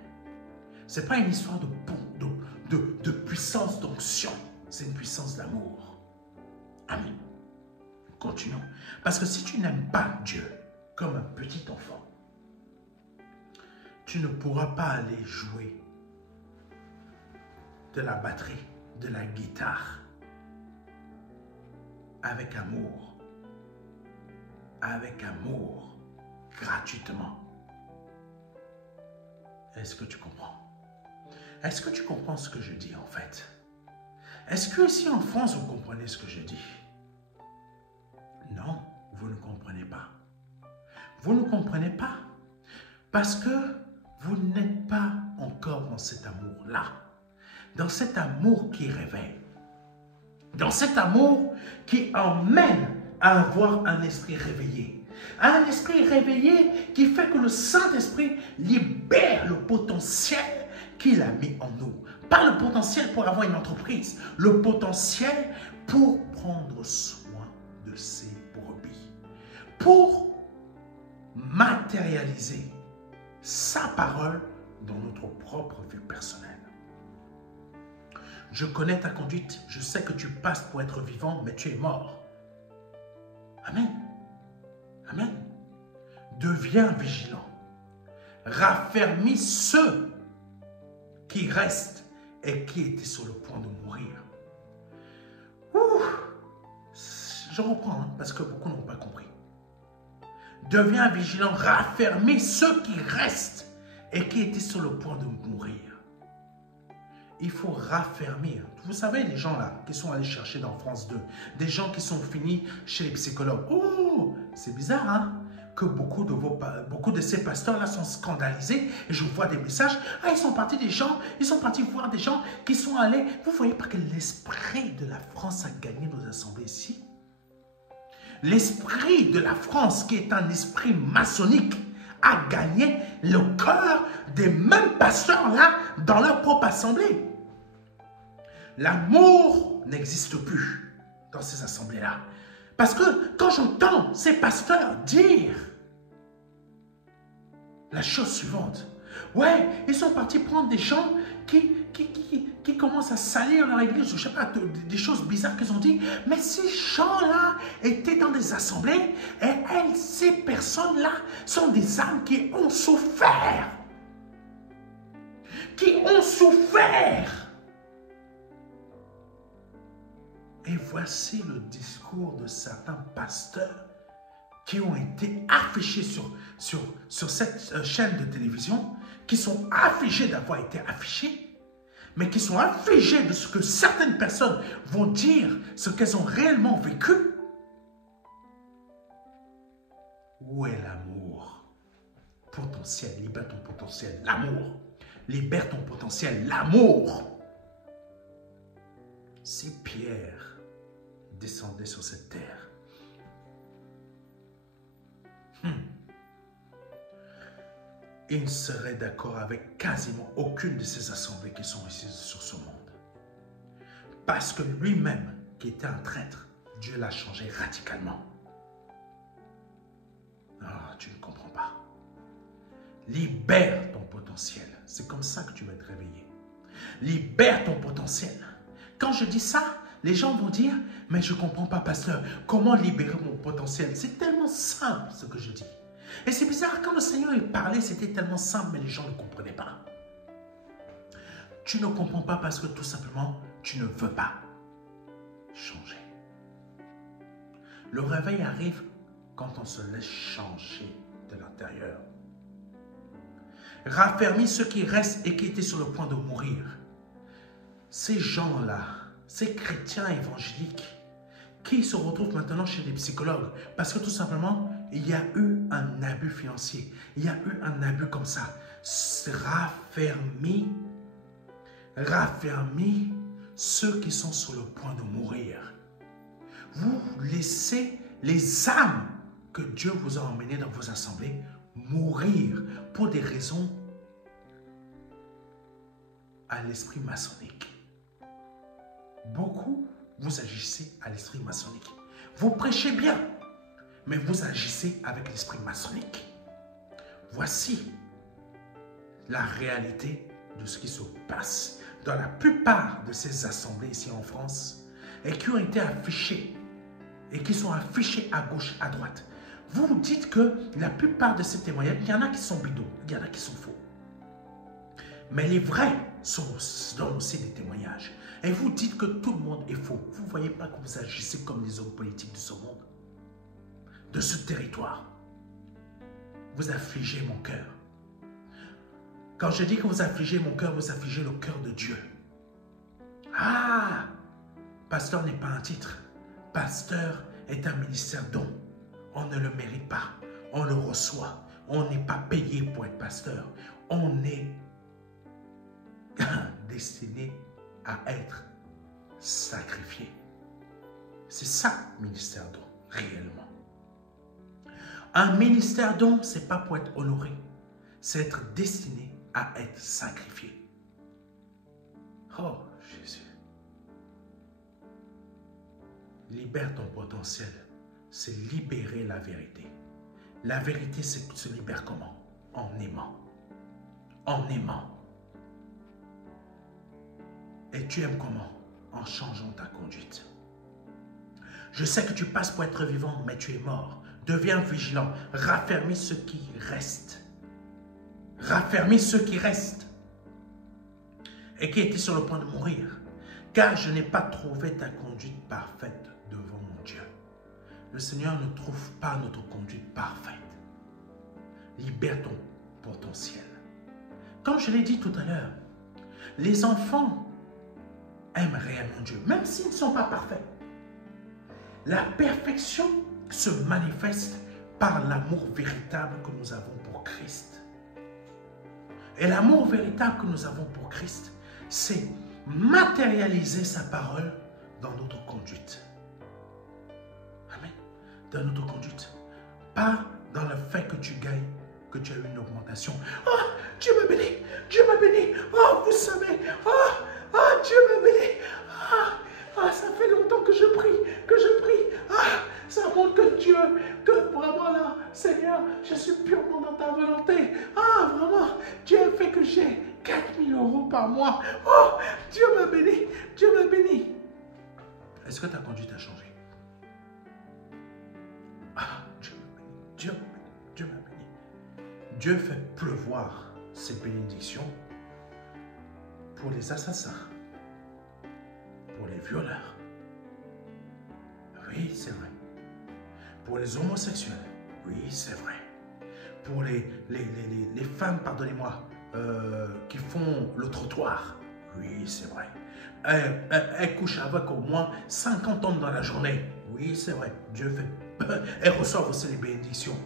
Ce n'est pas une histoire de puissance d'onction, c'est une puissance d'amour. Amen. Continuons. Parce que si tu n'aimes pas Dieu comme un petit enfant, tu ne pourras pas aller jouer de la batterie, de la guitare, avec amour, gratuitement. Est-ce que tu comprends? Est-ce que tu comprends ce que je dis en fait? Est-ce que ici en France, vous comprenez ce que je dis? Non, vous ne comprenez pas. Vous ne comprenez pas parce que vous n'êtes pas encore dans cet amour-là. Dans cet amour qui réveille. Dans cet amour qui emmène à avoir un esprit réveillé. Un esprit réveillé qui fait que le Saint-Esprit libère le potentiel qu'il a mis en nous. Pas le potentiel pour avoir une entreprise, le potentiel pour prendre soin de ses brebis, pour matérialiser sa parole dans notre propre vie personnelle. Je connais ta conduite, je sais que tu passes pour être vivant, mais tu es mort. Amen. Amen. Deviens vigilant. Raffermis ceux qui restent et qui étaient sur le point de mourir. Ouh, je reprends, hein, parce que beaucoup n'ont pas compris. Deviens vigilant, raffermis ceux qui restent et qui étaient sur le point de mourir. Il faut raffermir. Vous savez, les gens là qui sont allés chercher dans France 2, des gens qui sont finis chez les psychologues. Oh, c'est bizarre, hein? Que beaucoup de ces pasteurs-là sont scandalisés. Et je vois des messages. Ah, ils sont partis voir des gens qui sont allés. Vous voyez pas que l'esprit de la France a gagné nos assemblées ici? L'esprit de la France, qui est un esprit maçonnique, a gagné le cœur des mêmes pasteurs-là dans leur propre assemblée. L'amour n'existe plus dans ces assemblées-là. Parce que quand j'entends ces pasteurs dire la chose suivante, ouais, ils sont partis prendre des gens qui commencent à salir leur église, je ne sais pas, des choses bizarres qu'ils ont dit, mais ces gens-là étaient dans des assemblées et ces personnes-là sont des âmes qui ont souffert. Qui ont souffert. Et voici le discours de certains pasteurs qui ont été affichés sur cette chaîne de télévision, qui sont affligés d'avoir été affichés, mais qui sont affligés de ce que certaines personnes vont dire, ce qu'elles ont réellement vécu. Où est l'amour? Potentiel, libère ton potentiel, l'amour. Libère ton potentiel, l'amour. Si Pierre descendait sur cette terre, il ne serait d'accord avec quasiment aucune de ces assemblées qui sont ici sur ce monde. Parce que lui-même, qui était un traître, Dieu l'a changé radicalement. Ah, tu ne comprends pas. Libère ton potentiel. C'est comme ça que tu vas être réveillé. Libère ton potentiel. Quand je dis ça, les gens vont dire, mais je ne comprends pas, pasteur, comment libérer mon potentiel? C'est tellement simple ce que je dis. Et c'est bizarre, quand le Seigneur parlait, c'était tellement simple, mais les gens ne comprenaient pas. Tu ne comprends pas parce que tout simplement, tu ne veux pas changer. Le réveil arrive quand on se laisse changer de l'intérieur. Raffermis ceux qui restent et qui étaient sur le point de mourir. Ces gens-là, ces chrétiens évangéliques, qui se retrouvent maintenant chez des psychologues, parce que tout simplement, il y a eu un abus financier, il y a eu un abus comme ça. Raffermis ceux qui sont sur le point de mourir. Vous laissez les âmes que Dieu vous a emmenées dans vos assemblées mourir pour des raisons à l'esprit maçonnique. Beaucoup, vous agissez à l'esprit maçonnique. Vous prêchez bien, mais vous agissez avec l'esprit maçonnique. Voici la réalité de ce qui se passe dans la plupart de ces assemblées ici en France et qui ont été affichées et qui sont affichées à gauche, à droite. Vous vous dites que la plupart de ces témoignages, il y en a qui sont bidons, il y en a qui sont faux. Mais les vrais donnent aussi des témoignages. Et vous dites que tout le monde est faux. Vous ne voyez pas que vous agissez comme les hommes politiques de ce monde, de ce territoire. Vous affligez mon cœur. Quand je dis que vous affligez mon cœur, vous affligez le cœur de Dieu. Ah! Pasteur n'est pas un titre. Pasteur est un ministère don. On ne le mérite pas. On le reçoit. On n'est pas payé pour être pasteur. On est destiné à être sacrifié. C'est ça, ministère don, réellement. Un ministère don, ce n'est pas pour être honoré. C'est être destiné à être sacrifié. Oh, Jésus. Libère ton potentiel. C'est libérer la vérité. La vérité se libère comment? En aimant. En aimant. Et tu aimes comment? En changeant ta conduite. Je sais que tu passes pour être vivant, mais tu es mort. Deviens vigilant. Raffermis ceux qui restent. Raffermis ceux qui restent. Et qui étaient sur le point de mourir. Car je n'ai pas trouvé ta conduite parfaite devant mon Dieu. Le Seigneur ne trouve pas notre conduite parfaite. Libère ton potentiel. Comme je l'ai dit tout à l'heure, les enfants aiment réellement Dieu, même s'ils ne sont pas parfaits. La perfection se manifeste par l'amour véritable que nous avons pour Christ. Et l'amour véritable que nous avons pour Christ, c'est matérialiser sa parole dans notre conduite. Amen. Dans notre conduite. Pas dans le fait que tu gagnes, que tu as eu une augmentation. Oh, Dieu m'a béni, Dieu m'a béni. Oh, vous savez, Dieu m'a béni. Ça fait longtemps que je prie, ça montre que Dieu, que vraiment là, Seigneur, je suis purement dans ta volonté. Vraiment, Dieu a fait que j'ai 4 000 € par mois. Oh, Dieu m'a béni, Dieu m'a béni. Est-ce que ta conduite a changé? Dieu m'a béni, Dieu m'a béni, Dieu m'a béni. Dieu fait pleuvoir ses bénédictions pour les assassins, pour les violeurs. Oui, c'est vrai. Pour les homosexuels. Oui, c'est vrai. Pour les femmes, pardonnez-moi, qui font le trottoir. Oui, c'est vrai. Elle couche avec au moins 50 hommes dans la journée. Oui, c'est vrai. Dieu fait... Elle reçoit aussi les bénédictions.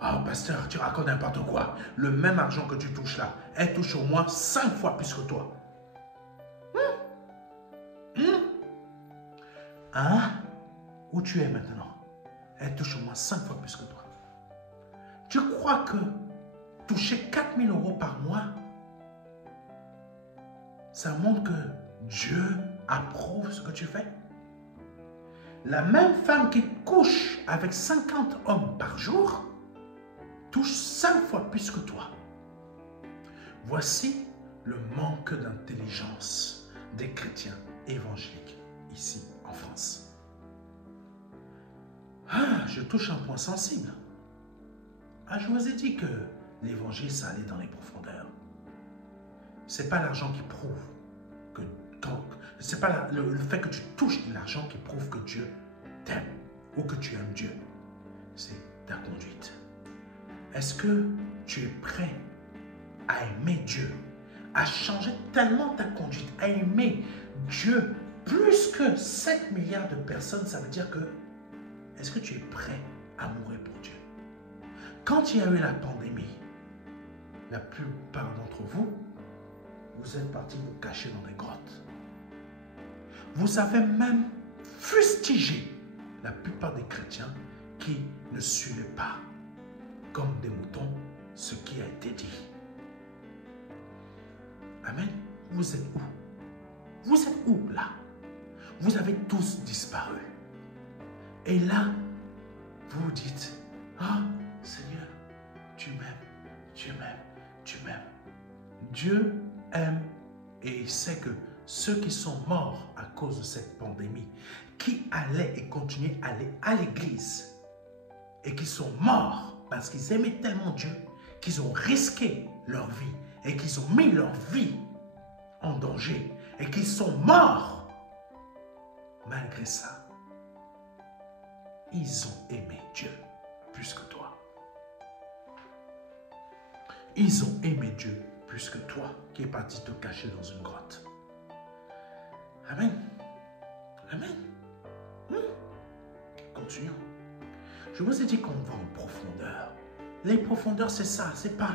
Oh, pasteur, tu racontes n'importe quoi. Le même argent que tu touches là, elle touche au moins 5 fois plus que toi. Où tu es maintenant? Elle touche au moins 5 fois plus que toi. Tu crois que toucher 4 000 € par mois, ça montre que Dieu approuve ce que tu fais? La même femme qui couche avec 50 hommes par jour touche 5 fois plus que toi. Voici le manque d'intelligence des chrétiens évangéliques ici en France. Je touche un point sensible. Je vous ai dit que l'évangile, ça allait dans les profondeurs. Ce n'est pas l'argent qui prouve que... Ce n'est pas le fait que tu touches de l'argent qui prouve que Dieu t'aime ou que tu aimes Dieu. C'est ta conduite. Est-ce que tu es prêt à aimer Dieu, à changer tellement ta conduite, à aimer Dieu plus que 7 milliards de personnes? Ça veut dire que, est-ce que tu es prêt à mourir pour Dieu? Quand il y a eu la pandémie, la plupart d'entre vous, vous êtes partis vous cacher dans des grottes. Vous avez même fustigé la plupart des chrétiens qui ne suivaient pas, comme des moutons, ce qui a été dit. Amen. Vous êtes où? Vous êtes où là? Vous avez tous disparu. Et là, vous vous dites, Seigneur, tu m'aimes, tu m'aimes, tu m'aimes. Dieu aime et il sait que ceux qui sont morts à cause de cette pandémie, qui allaient et continuaient à aller à l'église et qui sont morts parce qu'ils aimaient tellement Dieu, qu'ils ont risqué leur vie et qu'ils ont mis leur vie en danger et qu'ils sont morts, malgré ça, ils ont aimé Dieu plus que toi. Ils ont aimé Dieu plus que toi qui es parti te cacher dans une grotte. Amen. Amen. Continuons. Je vous ai dit qu'on va en profondeur. Les profondeurs, c'est ça. C'est pas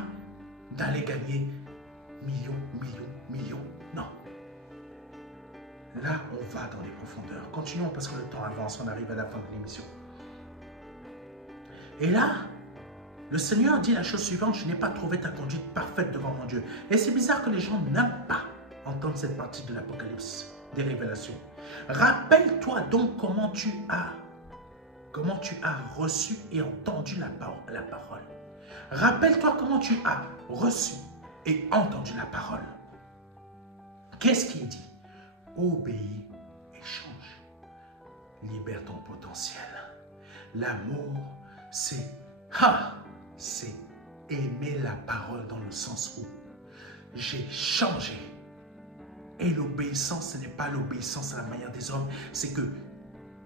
d'aller gagner millions. Non. Là, on va dans les profondeurs. Continuons parce que le temps avance. On arrive à la fin de l'émission. Et là, le Seigneur dit la chose suivante: je n'ai pas trouvé ta conduite parfaite devant mon Dieu. Et c'est bizarre que les gens n'aiment pas entendre cette partie de l'Apocalypse, des révélations. Rappelle-toi donc comment tu as reçu et entendu la parole. Rappelle-toi comment tu as reçu et entendu la parole. Qu'est-ce qu'il dit? Obéis et change. Libère ton potentiel. L'amour, c'est aimer la parole dans le sens où j'ai changé. Et l'obéissance, ce n'est pas l'obéissance à la manière des hommes, c'est que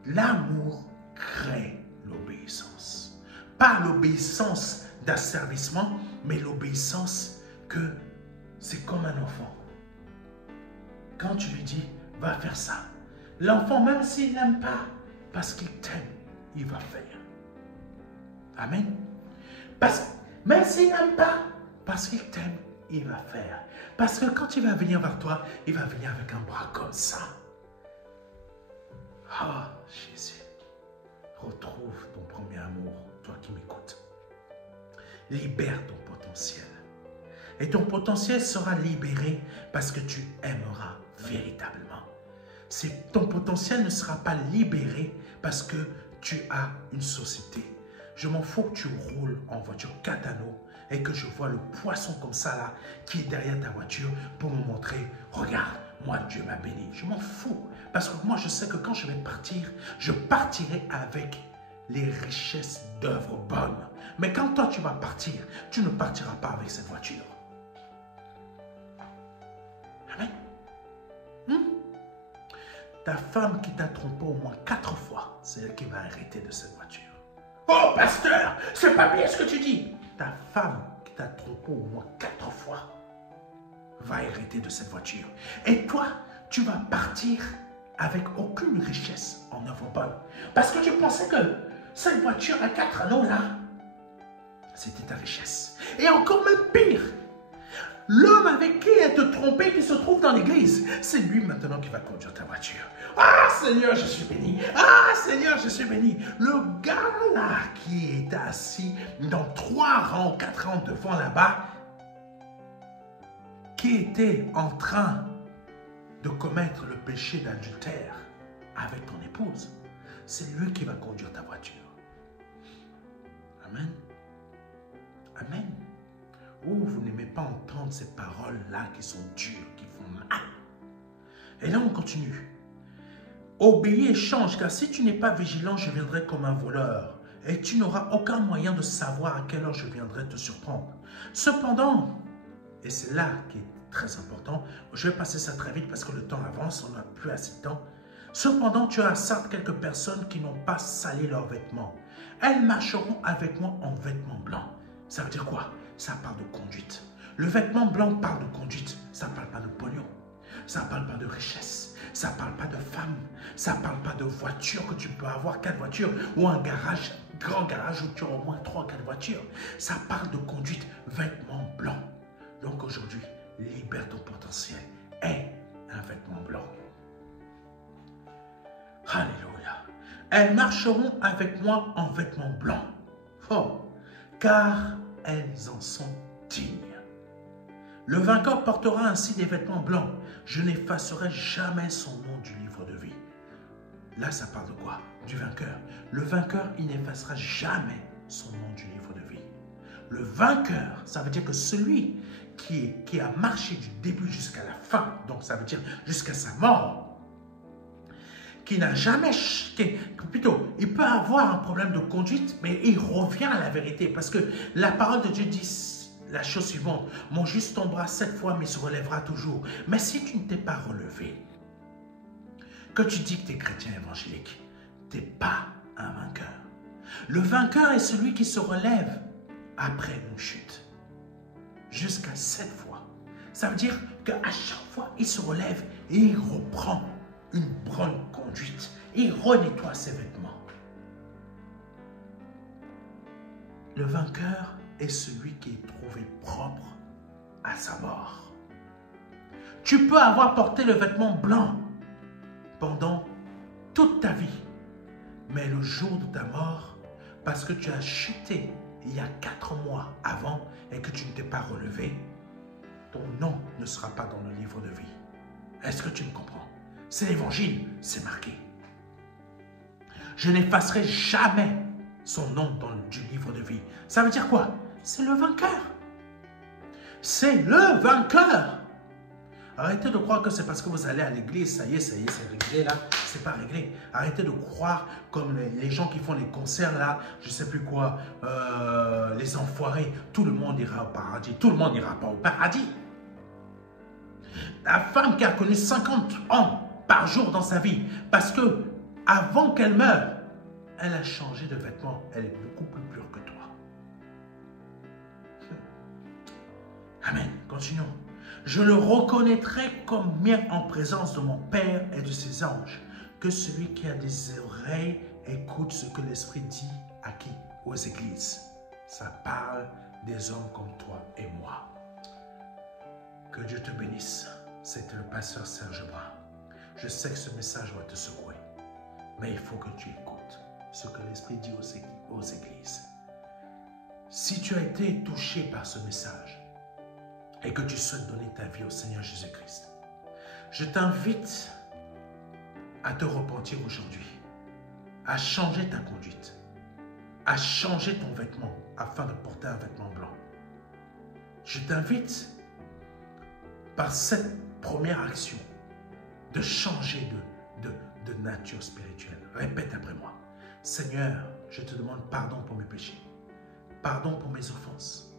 l'amour crée l'obéissance. Pas l'obéissance d'asservissement, mais l'obéissance que c'est comme un enfant. Quand tu lui dis, va faire ça, l'enfant, même s'il n'aime pas, parce qu'il t'aime, il va faire. Amen. Même s'il n'aime pas, parce qu'il t'aime, il va faire. Parce que quand il va venir vers toi, il va venir avec un bras comme ça. Ah, Jésus, retrouve ton premier amour, toi qui m'écoutes. Libère ton potentiel. Et ton potentiel sera libéré parce que tu aimeras véritablement. Ton potentiel ne sera pas libéré parce que tu as une société. Je m'en fous que tu roules en voiture 4 anneaux et que je vois le poisson comme ça là qui est derrière ta voiture pour me montrer, regarde, moi Dieu m'a béni. Je m'en fous parce que moi je sais que quand je vais partir, je partirai avec les richesses d'œuvres bonnes. Mais quand toi tu vas partir, tu ne partiras pas avec cette voiture. Amen. Ta femme qui t'a trompé au moins 4 fois, c'est elle qui va hériter de cette voiture. Oh pasteur, c'est pas bien ce que tu dis. Ta femme qui t'a trompé au moins 4 fois va hériter de cette voiture. Et toi, tu vas partir avec aucune richesse en œuvre bonne. Parce que tu pensais que cette voiture à 4 anneaux là, c'était ta richesse. Et encore même pire, l'homme avec qui elle te trompait, qui se trouve dans l'église, c'est lui maintenant qui va conduire ta voiture. Ah Seigneur, je suis béni. Ah Seigneur, je suis béni. Le gars là qui est assis dans 3 rangs, 4 rangs devant là-bas, qui était en train de commettre le péché d'adultère avec ton épouse, c'est lui qui va conduire ta voiture. Amen. Amen. Oh, vous n'aimez pas entendre ces paroles-là qui sont dures, qui font mal. Et là, on continue. Obéis et change, car si tu n'es pas vigilant, je viendrai comme un voleur. Et tu n'auras aucun moyen de savoir à quelle heure je viendrai te surprendre. Cependant, et c'est là qui est très important, je vais passer ça très vite parce que le temps avance, on n'a plus assez de temps. Cependant, tu as certes quelques personnes qui n'ont pas sali leurs vêtements. Elles marcheront avec moi en vêtements blancs. Ça veut dire quoi? Ça parle de conduite. Le vêtement blanc parle de conduite. Ça ne parle pas de pognon. Ça ne parle pas de richesse. Ça ne parle pas de femme. Ça ne parle pas de voiture que tu peux avoir 4 voitures ou un garage, grand garage où tu as au moins 3 ou 4 voitures. Ça parle de conduite, vêtements blancs. Donc aujourd'hui, libère ton potentiel. Aie un vêtement blanc. Alléluia. Elles marcheront avec moi en vêtements blancs. Oh, car elles en sont dignes. Le vainqueur portera ainsi des vêtements blancs. Je n'effacerai jamais son nom du livre de vie. Là, ça parle de quoi? Du vainqueur. Le vainqueur, il n'effacera jamais son nom du livre de vie. Le vainqueur, ça veut dire que celui qui a marché du début jusqu'à la fin, donc ça veut dire jusqu'à sa mort, qui n'a jamais, plutôt, il peut avoir un problème de conduite, mais il revient à la vérité, parce que la parole de Dieu dit la chose suivante, mon juste tombera 7 fois, mais se relèvera toujours. Mais si tu ne t'es pas relevé, que tu dis que tu es chrétien évangélique, tu n'es pas un vainqueur. Le vainqueur est celui qui se relève après une chute, jusqu'à 7 fois. Ça veut dire qu'à chaque fois, il se relève et il reprend une bonne conduite. Il renettoie ses vêtements. Le vainqueur est celui qui est trouvé propre à sa mort. Tu peux avoir porté le vêtement blanc pendant toute ta vie, mais le jour de ta mort, parce que tu as chuté il y a 4 mois avant et que tu ne t'es pas relevé, ton nom ne sera pas dans le livre de vie. Est-ce que tu me comprends? C'est l'évangile, c'est marqué. Je n'effacerai jamais son nom du livre de vie. Ça veut dire quoi? C'est le vainqueur. C'est le vainqueur. Arrêtez de croire que c'est parce que vous allez à l'église, ça y est, c'est réglé là. C'est pas réglé. Arrêtez de croire comme les gens qui font les concerts là, je sais plus quoi, les enfoirés, tout le monde ira au paradis. Tout le monde n'ira pas au paradis. La femme qui a connu 50 hommes par jour dans sa vie, parce que avant qu'elle meure, elle a changé de vêtements. Elle est beaucoup plus pure que toi. Amen. Continuons. Je le reconnaîtrai comme mien en présence de mon Père et de ses anges. Que celui qui a des oreilles écoute ce que l'Esprit dit à qui? Aux églises. Ça parle des hommes comme toi et moi. Que Dieu te bénisse. C'était le pasteur Serge Brun. Je sais que ce message va te secouer. Mais il faut que tu écoutes ce que l'Esprit dit aux églises. Si tu as été touché par ce message, et que tu souhaites donner ta vie au Seigneur Jésus-Christ, je t'invite à te repentir aujourd'hui, à changer ta conduite, à changer ton vêtement afin de porter un vêtement blanc. Je t'invite, par cette première action, de changer de nature spirituelle. Répète après moi. Seigneur, je te demande pardon pour mes péchés, pardon pour mes offenses,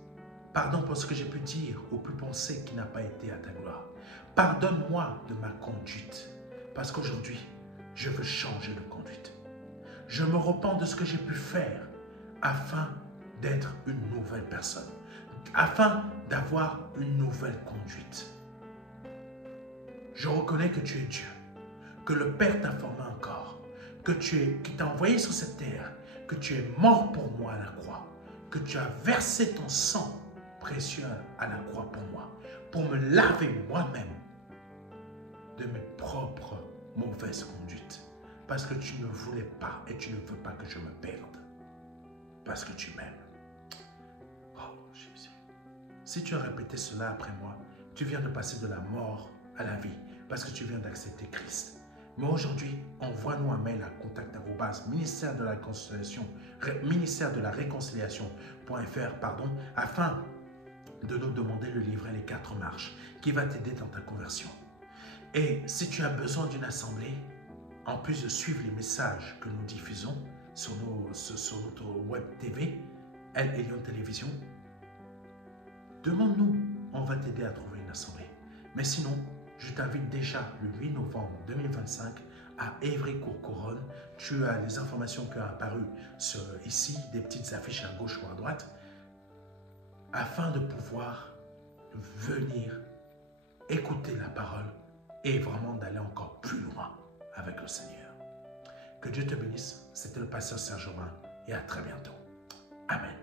pardon pour ce que j'ai pu dire ou pu penser qui n'a pas été à ta gloire. Pardonne-moi de ma conduite, parce qu'aujourd'hui, je veux changer de conduite. Je me repens de ce que j'ai pu faire afin d'être une nouvelle personne, afin d'avoir une nouvelle conduite. Je reconnais que tu es Dieu, que le Père t'a formé encore, qui t'a envoyé sur cette terre, que tu es mort pour moi à la croix, que tu as versé ton sang précieux à la croix pour moi, pour me laver moi-même de mes propres mauvaises conduites, parce que tu ne voulais pas et tu ne veux pas que je me perde, parce que tu m'aimes. Oh Jésus, si tu as répété cela après moi, tu viens de passer de la mort à la vie, parce que tu viens d'accepter Christ. Mais aujourd'hui, envoie-nous un mail à contact@ministère de la réconciliation.fr, afin de nous demander le livret Les 4 marches qui va t'aider dans ta conversion. Et si tu as besoin d'une assemblée, en plus de suivre les messages que nous diffusons sur notre web TV, El Elyon Télévision, demande-nous, on va t'aider à trouver une assemblée. Mais sinon, je t'invite déjà le 8 novembre 2025 à Évry-Courcouronnes. Tu as les informations qui ont apparu ici, des petites affiches à gauche ou à droite, afin de pouvoir venir écouter la parole et vraiment d'aller encore plus loin avec le Seigneur. Que Dieu te bénisse. C'était le pasteur Serge Brun et à très bientôt. Amen.